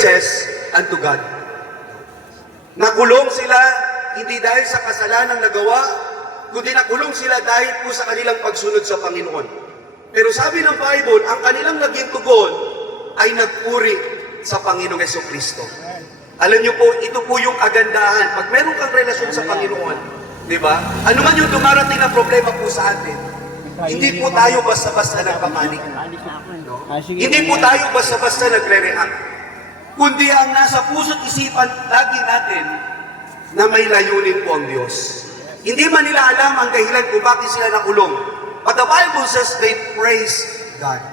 praises unto God. Nakulong sila hindi dahil sa kasalanang nagawa, kundi nakulong sila dahil po sa kanilang pagsunod sa Panginoon. Pero sabi ng Bible, ang kanilang naging tugon ay nagpuri sa Panginoong Jesucristo. Alam niyo po, ito po yung kagandahan. Pag meron kang relasyon sa Panginoon, di ba? Ano man yung dumarating na problema po sa atin, hindi po tayo basta-basta nagpapanik. No? Hindi po tayo basta-basta nagre-react. Kundi ang nasa puso't isipan lagi natin na may layunin po ang Diyos. Hindi man nila alam ang dahilan kung bakit sila nakulong. But the Bible says they praise God.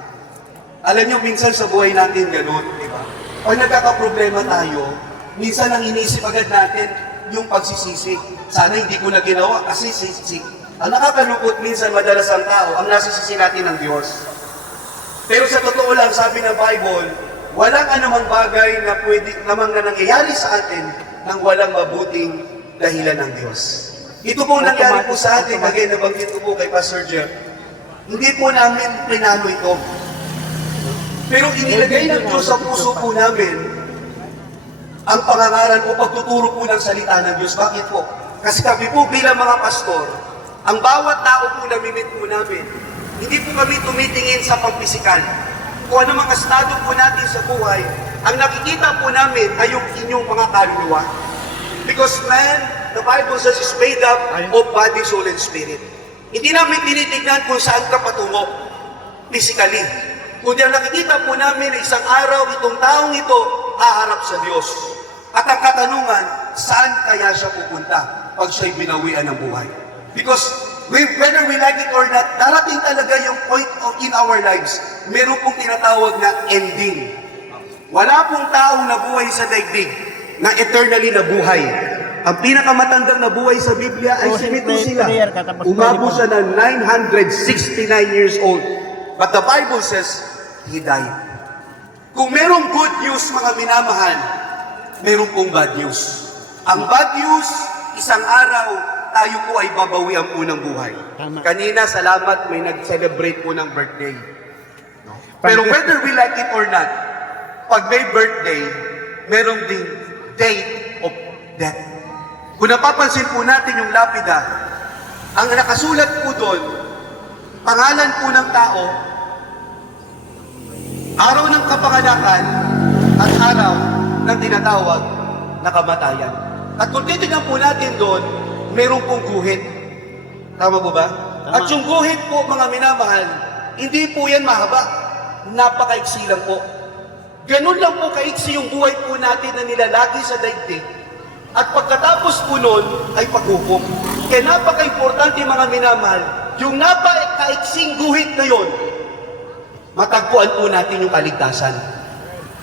Alam niyo, minsan sa buhay natin ganun, di ba? Pag nagkakaproblema tayo, minsan ang inisip agad natin yung pagsisisi. Sana hindi ko na ginawa kasi sisi. Ang nakakalungkot minsan madalas ang tao, ang nasisisi natin ng Diyos. Pero sa totoo lang, sabi ng Bible, walang anumang bagay na pwede namang na nangyayari sa atin nang walang mabuting dahilan ng Diyos. Ito po nangyari po sa atin, again, nabanggit ko po kay Pastor Jeff. Hindi po namin pinano ito. Pero inilagay ng Diyos sa puso po namin ang pangangaral o pagtuturo po ng salita ng Diyos. Bakit po? Kasi kami po bilang mga pastor, ang bawat tao po namimit po namin, hindi po kami tumitingin sa pampisikal. Kung ano mga estado po natin sa buhay, ang nakikita po namin ay yung inyong mga kaluluwa. Because man, the Bible says, is made up of body, soul, and spirit. Hindi namin tinitignan kung saan ka patungo, physically. Kundi ang nakikita po namin na isang araw, itong taong ito, haharap sa Diyos. At ang katanungan, saan kaya siya pupunta pag siya'y binawian ng buhay? Because whether we like it or not, darating talaga yung point in our lives, meron pong tinatawag na ending. Wala pong taong nabuhay sa daigdig na eternally nabuhay. Ang pinakamatandang nabuhay sa Biblia ay si Methuselah. Umabot siya ng 969 years old. But the Bible says, he died. Kung merong good news, mga minamahal, meron pong bad news. Ang bad news, isang araw, tayo po ay babawian po ng buhay. Kanina, salamat, may nag-celebrate po ng birthday. No? Pero whether we like it or not, pag may birthday, merong ding date of death. Kung napapansin po natin yung lapida, ang nakasulat po doon, pangalan po ng tao, araw ng kapanganakan at araw ng tinatawag na kamatayan. At kung titignan po natin doon, meron pong guhit. Tama po ba? Tama. At yung guhit po, mga minamahal, hindi po yan mahaba. Napakaiksi lang po. Ganun lang po kaiksi yung buhay po natin na nilalagi sa daigdig. At pagkatapos po nun, ay paghukom. Kaya napaka-importante, mga minamahal, yung napakaiksing guhit na yon, matagpuan po natin yung kaligtasan.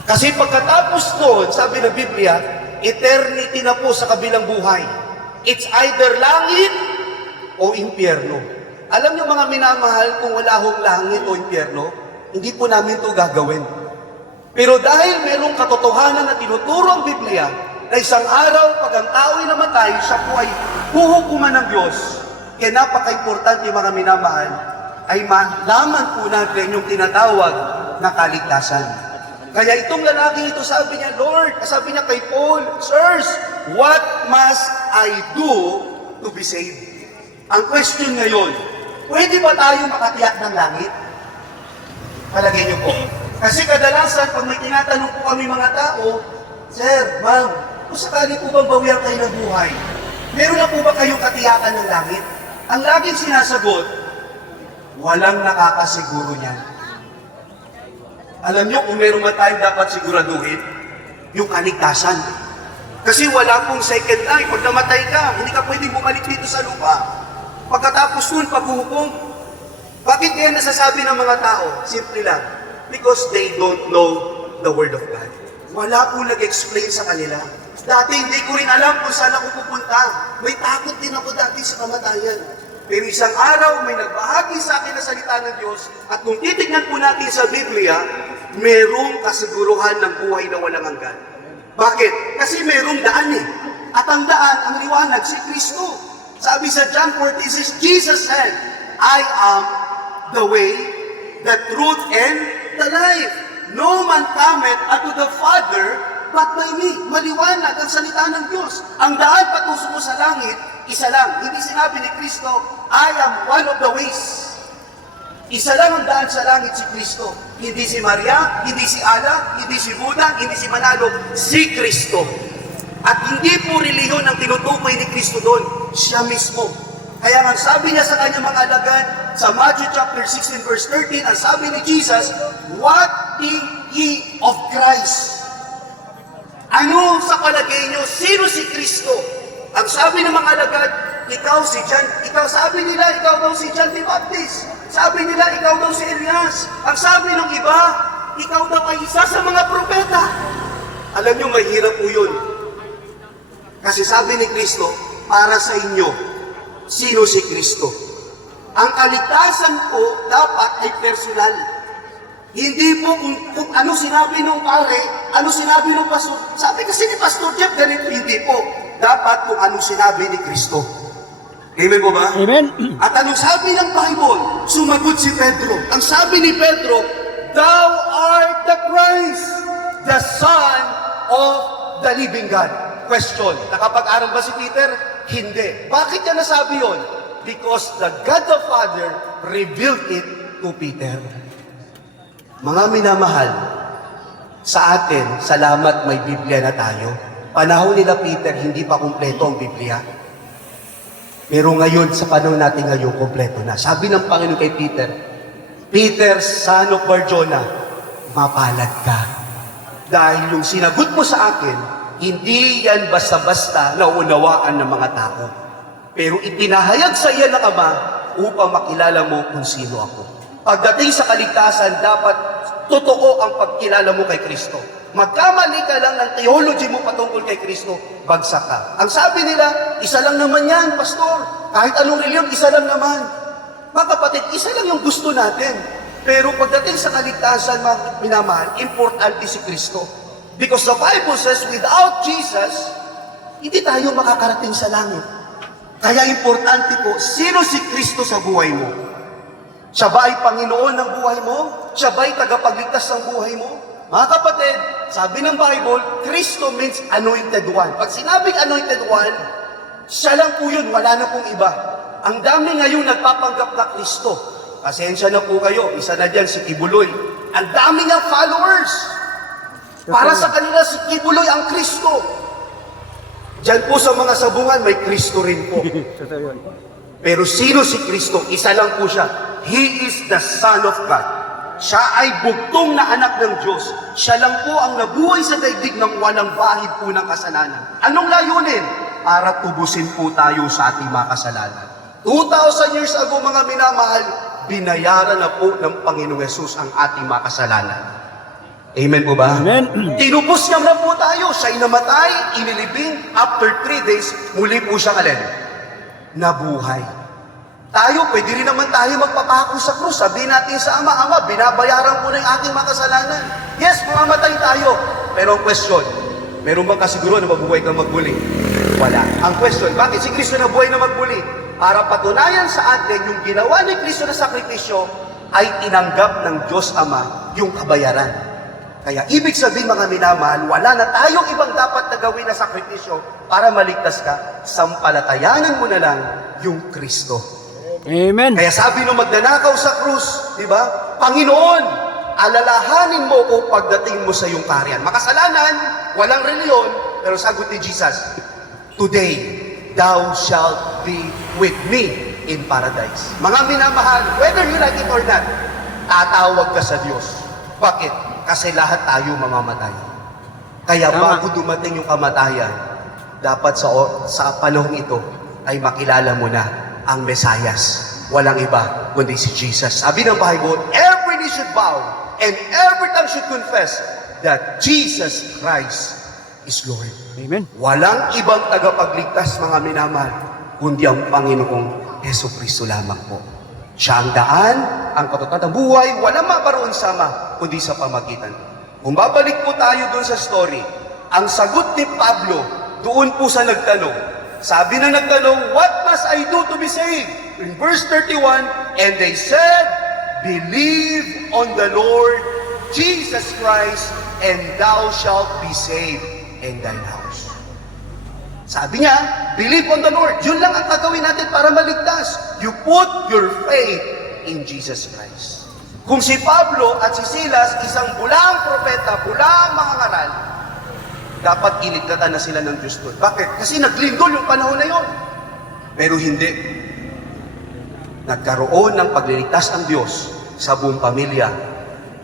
Kasi pagkatapos noon, sabi ng Biblia, eternity na po sa kabilang buhay. It's either langit o impyerno. Alam niyo, mga minamahal, kung wala hong langit o impyerno, hindi po namin ito gagawin. Pero dahil merong katotohanan na tinuturo ang Biblia, na isang araw, pag ang tao'y namatay, siya po ay huhukuman ng Diyos. Kaya napaka-importante, mga minamahal, ay malaman po natin yung tinatawag na kaligtasan. Kaya itong lalaki ito, sabi niya, Lord, sabi niya kay Paul, Sirs, what must I do to be saved? Ang question ngayon, pwede ba tayo makatiyak ng langit? Palagay niyo po. Kasi kadalasan, pag may tinatanong po kami mga tao, Sir, Ma'am, kung sakali po bang bawian kayo ng buhay, meron na po ba kayong katiyakan ng langit? Ang laging sinasagot, walang nakakasiguro niyan. Alam niyo, kung meron man tayo dapat siguraduhin, yung kaligtasan. Kasi wala pong second life. Pag namatay ka, hindi ka pwedeng bumalik dito sa lupa. Pagkatapos nun, paghuhukom. Bakit kaya nasasabi ng mga tao? Simple lang. Because they don't know the Word of God. Wala po nag-explain sa kanila. Dati hindi ko rin alam kung saan ako pupunta. May takot din ako dati sa kamatayan. Pero isang araw, may nagbahagi sa akin na salita ng Diyos, at kung titignan po natin sa Biblia, merong kasiguruhan ng buhay na walang hanggan. Bakit? Kasi merong daan eh. At ang daan, ang liwanag, si Kristo. Sabi sa John 14:6, Jesus said, I am the way, the truth, and the life. No man cometh unto the Father but by me. Maliwanag ang salita ng Diyos. Ang daan patungo sa langit, isa lang. Hindi sinabi ni Kristo, I am one of the ways. Isa lang ang daan sa langit, si Kristo. Hindi si Maria, hindi si Allah, hindi si Buddha, hindi si Manalo, si Kristo. At hindi po reliyon ang tinutukoy ni Kristo doon, siya mismo. Kaya ang sabi niya sa kanyang mga alagad, sa Matthew chapter 16 verse 13, ang sabi ni Jesus, what think ye of Christ? Ano sa palagay niyo? Sino si Kristo? Ang sabi ng mga alagad, ikaw si John, sabi nila, ikaw daw si John the Baptist. Sabi nila, ikaw daw si Elias. Ang sabi ng iba, ikaw daw ay isa sa mga propeta. Alam niyo, mahirap po yun. Kasi sabi ni Kristo, para sa inyo, sino si Kristo? Ang kaligtasan po dapat ay personal. Hindi po kung ano sinabi ng pare, ano sinabi ng pastor. Sabi kasi ni Pastor Jeff, ganito, hindi po. Dapat kung ano sinabi ni Kristo. Amen po ba? Amen. At anong sabi ng Bible? Sumagot si Pedro. Ang sabi ni Pedro, Thou art the Christ, the Son of the living God. Question, nakapag-aral ba si Peter? Hindi. Bakit niya nasabi yun? Because the God the Father revealed it to Peter. Mga minamahal, sa atin, salamat may Biblia na tayo. Panahon nila Peter, hindi pa kumpleto ang Biblia. Pero ngayon, sa panahon natin ngayon, kumpleto na. Sabi ng Panginoon kay Peter, Peter, son of Barjona, mapalad ka. Dahil yung sinagot mo sa akin, hindi yan basta-basta naunawaan ng mga tao. Pero ipinahayag sa iya ng Ama upang makilala mo kung sino ako. Pagdating sa kaligtasan, dapat totoo ang pagkilala mo kay Kristo. Magkamali ka lang ng theology mo patungkol kay Kristo, bagsak ka. Ang sabi nila, isa lang naman yan, pastor. Kahit anong reliyon, isa lang naman. Mga kapatid, isa lang yung gusto natin. Pero pagdating sa kaligtasan, mga minamahal, importante si Kristo. Because the Bible says, without Jesus, hindi tayo makakarating sa langit. Kaya importante po, sino si Kristo sa buhay mo? Siya ba ay Panginoon ng buhay mo? Siya ba ay tagapagligtas ng buhay mo? Mga kapatid, sabi ng Bible, Kristo means anointed one. Pag sinabing anointed one, siya lang po yun, wala na pong iba. Ang dami ngayon nagpapanggap na Kristo. Pasensya na po kayo, isa na dyan si Kibuloy. Ang dami niyang followers. Para sa kanila, si Kibuloy ang Kristo. Diyan po sa mga sabungan, may Kristo rin po. Pero sino si Kristo? Isa lang po siya. He is the Son of God. Siya ay bugtong na anak ng Diyos. Siya lang po ang nabuhay sa daigdig ng walang bahid po ng kasalanan. Anong layunin? Para tubusin po tayo sa ating mga kasalanan. 2,000 years ago, mga minamahal, binayaran na po ng Panginoong Yesus ang ating mga kasalanan. Amen po ba? Amen. Tinubos niya na po tayo. Siya'y namatay, inilibing. After 3 days, muli po siyang alin? Nabuhay. Tayo, pwede rin naman tayo magpapako sa krus. Sabihin natin sa Ama, Ama, binabayaran ko na yung aking mga kasalanan. Yes, mamamatay tayo. Pero ang question, meron bang kasiguro na mabuhay kang magbuli? Wala. Ang question, bakit si Kristo nabuhay na magbuli? Para patunayan sa atin, yung ginawa ni Kristo na sakripisyo ay tinanggap ng Diyos Ama yung kabayaran. Kaya ibig sabihin, mga minamahal, wala na tayong ibang dapat na gawin na sakripisyo para maligtas ka. Sampalatayanan mo na lang yung Kristo. Amen. Kaya sabi nung magnanakaw sa krus, di ba? Panginoon, alalahanin mo ko pagdating mo sa iyong kaharian. Makasalanan, walang reliyon, pero sagot ni Jesus, today, thou shalt be with me in paradise. Mga minamahal, whether you like it or not, tatawag ka sa Diyos. Bakit? Kasi lahat tayo mamamatay. Kaya bago dumating yung kamatayan, dapat sa panahong ito ay makilala mo na ang Mesayas. Walang iba kundi si Jesus. Sabi ng Bible, every knee should bow and every tongue should confess that Jesus Christ is Lord. Amen. Walang ibang tagapagligtas, mga minamahal, kundi ang Panginoong Jesucristo lamang po. Siya ang daan, ang katotohanan ng buhay, walang maparoon sama, kundi sa pamagitan. Kung babalik po tayo doon sa story, ang sagot ni Pablo, doon po sa nagtanong, sabi na nagtanong, what must I do to be saved? In verse 31, and they said, believe on the Lord Jesus Christ, and thou shalt be saved in thine house. Sabi niya, believe on the Lord. Yun lang ang gagawin natin para maligtas. You put your faith in Jesus Christ. Kung si Pablo at si Silas, isang bulang propeta, bulang mga ngaral, dapat iligtatan na sila ng Diyos doon. Bakit? Kasi naglindol yung panahon na yon. Pero hindi. Nagkaroon ng pagliligtas ng Diyos sa buong pamilya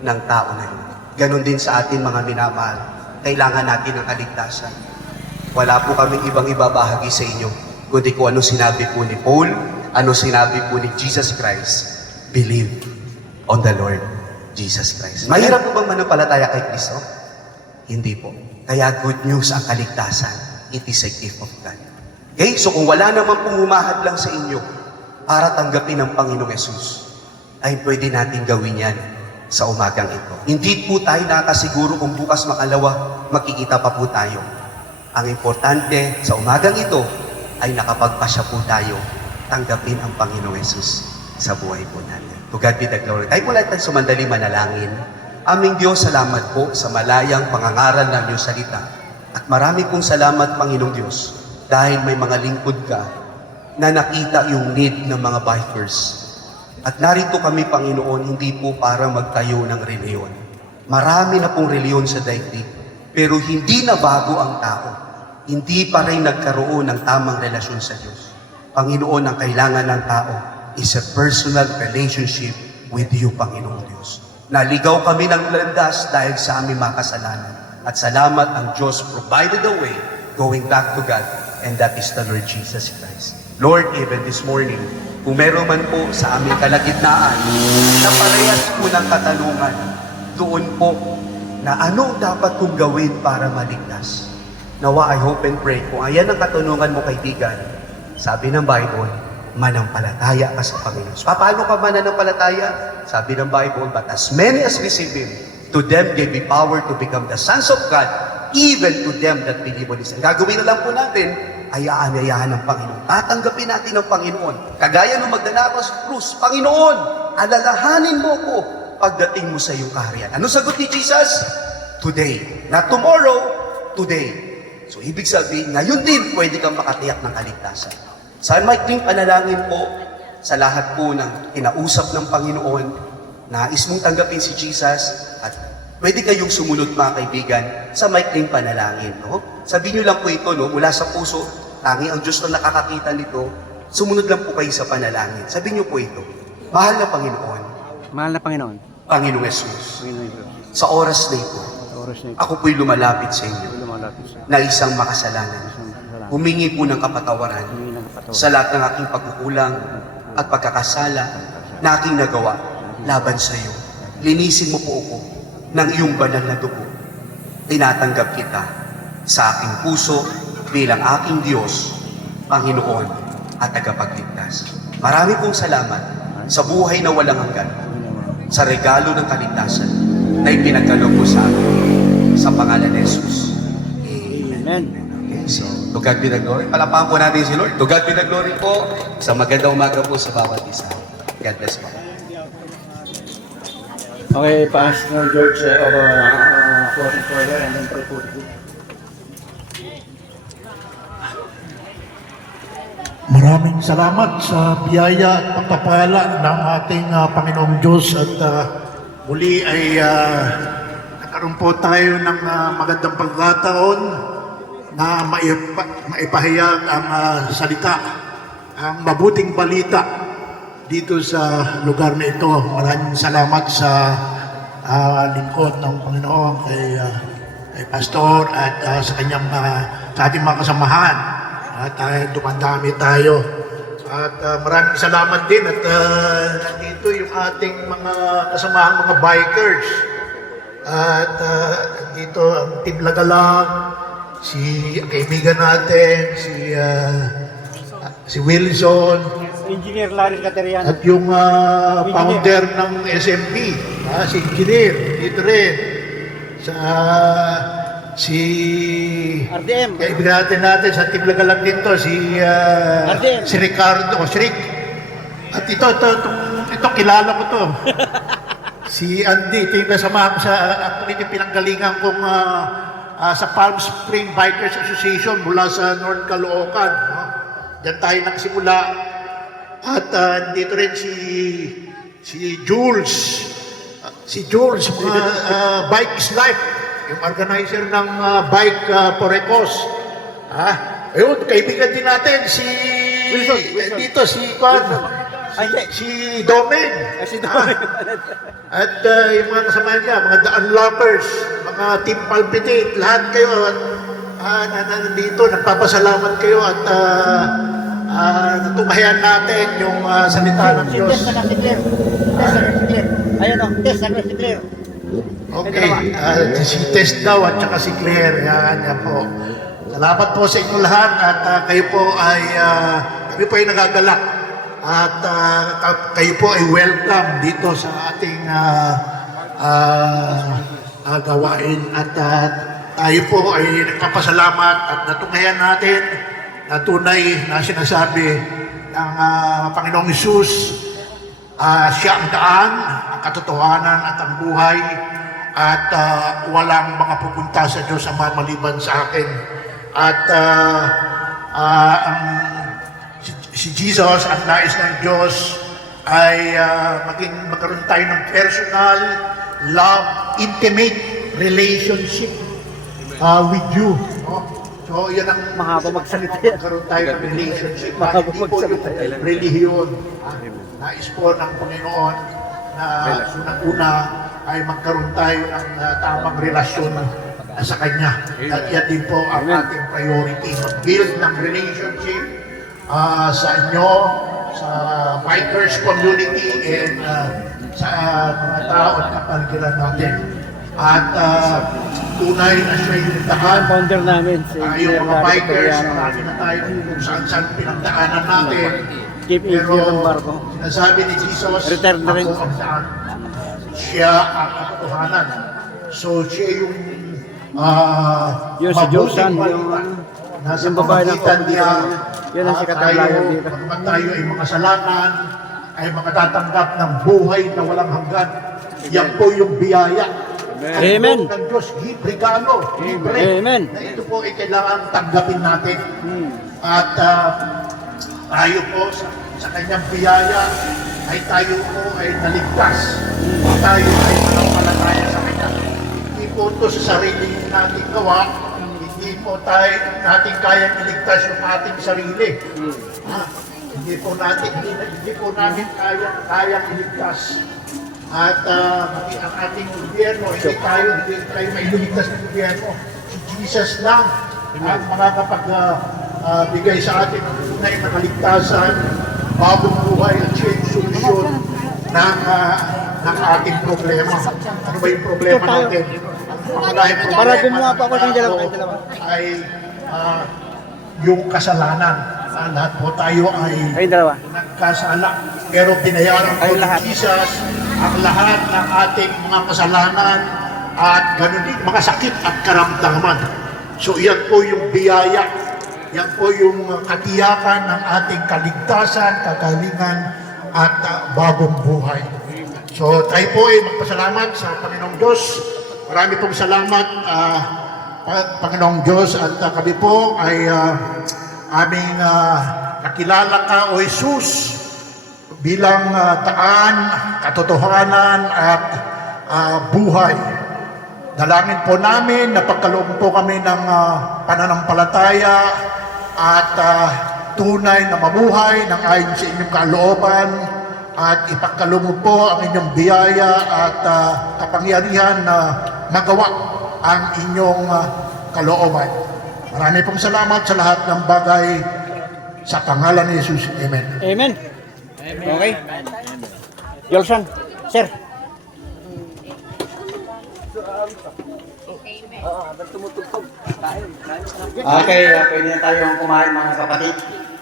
ng tao na yun. Ganon din sa atin mga minamahal. Kailangan natin ng kaligtasan. Wala po kaming ibang ibabahagi sa inyo, kundi kung ano sinabi po ni Paul, ano sinabi po ni Jesus Christ. Believe on the Lord Jesus Christ. Mahirap po bang manampalataya kay Kristo? Hindi po. Kaya good news ang kaligtasan. It is a gift of God. Okay? So kung wala naman pong humahad lang sa inyo para tanggapin ng Panginoong Yesus, ay pwede natin gawin yan sa umagang ito. Hindi po tayo nakasiguro kung bukas makalawa, makikita pa po tayo. Ang importante sa umagang ito ay nakapagpasya po tayo tanggapin ang Panginoong Yesus sa buhay po natin. To God be the glory. Tayo po natin sumandali manalangin. Aming Diyos, salamat po sa malayang pangangaral ng iyong salita. At marami pong salamat, Panginoong Diyos, dahil may mga lingkod ka na nakita yung need ng mga bikers. At narito kami, Panginoon, hindi po para magtayo ng reliyon. Marami na pong reliyon sa daigdig, pero hindi na bago ang tao. Hindi pa rin nagkaroon ng tamang relasyon sa Diyos. Panginoon, ang kailangan ng tao is a personal relationship with you, Panginoong Diyos. Naligaw kami ng landas dahil sa aming mga kasalanan. At salamat ang Diyos provided a way going back to God, and that is the Lord Jesus Christ. Lord, even this morning, kung meron man po sa aming kalagitnaan na parehas po ng katanungan, doon po na ano dapat kong gawin para maligtas. Nawa, I hope and pray, kung ayan ang katanungan mo, kaibigan, sabi ng Bible, manampalataya ka sa Panginoon. Paano ka mananampalataya? Sabi ng Bible, but as many as receive Him, to them gave He power to become the sons of God, even to them that believe on His name. Gagawin na lang po natin, ayahan ng Panginoon. Tatanggapin natin ng Panginoon. Kagaya nung magdala ako sa krus, Panginoon, alalahanin mo ko pagdating mo sa iyong kaharian. Ano sagot ni Jesus? Today. Not tomorrow, today. So, ibig sabihin, ngayon din, pwede kang makatiyak ng kaligtasan. Sa maikling panalangin po, sa lahat po ng kinausap ng Panginoon, nais mong tanggapin si Jesus, at pwede kayong sumunod, mga kaibigan, sa maikling panalangin. No? Sabihin nyo lang po ito, no? Mula sa puso, tangi ang Diyos na nakakakita nito, sumunod lang po kayo sa panalangin. Sabihin nyo po ito, mahal na Panginoon, Mahal na Panginoon, Panginoong Yesus, Panginoon Diyos, sa oras na ito, sa oras na ito, ako po'y lumalapit sa inyo lumalapit sa na isang makasalanan. salamat. Humingi po ng kapatawaran Humingi ng kapatawaran sa lahat ng aking pagkukulang at pagkakasala na aking nagawa laban sa iyo. Linisin mo po ako ng iyong banal na dugo. Tinatanggap kita sa aking puso bilang aking Diyos, Panginoon at tagapagligtas. Marami pong salamat sa buhay na walang hanggan, sa regalo ng kaligtasan na ipinagkaloob mo sa akin sa pangalan ni Jesus. Amen. Okay, so, to God be the glory. Palapakan po natin si Lord. To God be the glory po. Sa magandang umaga po sa bawat isa. God bless po. Okay, Pastor George, closing further and then pray for you. Maraming salamat sa biyaya at pagpapala ng ating Panginoong Diyos at muli ay nagkaroon po tayo ng magandang pagkataon na maipahayag ang salita, ang mabuting balita dito sa lugar na ito. Maraming salamat sa lingkod ng Panginoon kay Pastor at sa kanyang sa ating mga kasamahan. At dumandami tayo. At maraming salamat din at nandito yung ating mga kasamahang mga bikers. At dito ang Team Lagalang, si kaibigan natin, si Wilson, Engineer Larry Cateriano. at yung founder ng SMP, si Engineer, dito rin. Si RDM. kaibigan natin sa Team Lagalang dito, RDM. si Ricardo, o Rick. At ito kilala ko to. Si Andy, ito yung kasama ko sa actually yung pinanggalingan kong sa Palm Spring Bikers Association mula sa North Caloocan. No? Diyan tayo nagsimula. At dito rin si Jules. Si Jules, Bike is Life, yung organizer ng Bike Porecos. Ayun, kaibigan din natin si Wilson. dito si Juan. Si Domen. At yung mga kasama niya, mga The Unlockers, mga Team Palpitate, lahat kayo nandito, nagpapasalamat kayo at natumayan natin yung salita ng Diyos. Test na si Claire. Ayun o, test na si Claire. Okay, si Tess daw at saka si Claire, yan po. Salamat po sa inyo lahat at kayo po ay nagagalak. At kayo po ay welcome dito sa ating gawain at tayo po ay nagpapasalamat at natunayan natin na tunay na sinasabi ng Panginoong Hesus, siya ang daan, ang katotohanan at ang buhay at walang mga pupunta sa Diyos ang maliban sa akin. At si Jesus, ang nais ng Diyos ay magkaroon tayo ng personal, love, intimate relationship with you. No? So, yan ang Mahaba magsalita yan. magkaroon tayo ng relationship. Mahaba Hindi po magsalita yung yan. relihiyon. Nais po ng Panginoon na unang-una ay magkaroon tayo ng tamang relasyon sa Kanya. At yan din po ang ating priority. Mag-build ng relationship sa inyo, sa bikers community, and sa mga tao at kapaligiran natin. At tunay na siya yung daan. Founder namin, si Yung mga bikers, marami na tayo kung saan pinagdaanan natin. Keep in Pero view ng barko. sinasabi ni Jesus, Return na rin. ako ang daan. Siya ang katotohanan. So siya yung Yung si Josan, mabuting yung balita. Nasa yung babae na pamagitan niya, yun ang sikat na tayo, vlogger dito. pagkat tayo ay makasalanan, ay makatatanggap ng buhay na walang hanggan. Yan po yung biyaya. Amen. Ng Diyos, regalo, libre. Amen. Na ito po ay kailangan tanggapin natin. At tayo po sa kanyang biyaya ay tayo po ay naligtas. Tayo ay manampalataya sa kanya. Hindi po ito sa sarili nating gawa. Hindi po natin kayang iligtas yung ating sarili. Hindi po natin kayang iligtas. At ang ating gobyerno, hindi tayo mailigtas ng gobyerno. Si Jesus lang ang makakapagbigay sa atin ng tunay na kaligtasan, bagong buhay at siya yung solusyon ng ating problema. Ano ba yung problema natin? Ang pangalahing problema Para gumawa pa ako ng dalawa. ay yung kasalanan. Lahat po tayo ay Ay, dalawa. nagkasala. Pero binayaran po Ay, ni lahat. Jesus ang lahat ng ating mga kasalanan at ganun din, mga sakit at karamdaman. So yan po yung biyaya. Yan po yung katiyakan ng ating kaligtasan, kagalingan at bagong buhay. So tayo po ay magpasalamat sa Panginoong Diyos. Marami pong salamat, Panginoong Diyos, at kami po ay aming nakilala ka, O Jesus, bilang daan, katotohanan at buhay. Dalangin po namin na pagkaloob po kami ng pananampalataya at tunay na mabuhay ng ayon sa inyong kalooban at ipagkaloob po ang inyong biyaya at kapangyarihan na magawa ang inyong kalooban. Marami pong salamat sa lahat ng bagay sa pangalan ni Jesus. Amen. Amen. Okay. Jolson, sir. Okay, pwede na tayong kumain mga kapatid.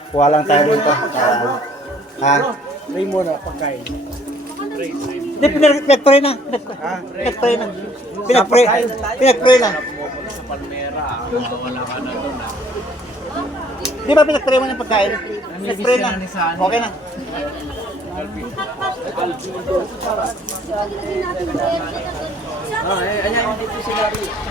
Kuha lang tayo dito. Ha? Pray muna, pagkain. Hindi, pinag-pray na. Pinag-pray na. Pinag-pray na. Di ba pinag-pray mo ng pagkain? Pinag-pray na. Okay na. Alvin.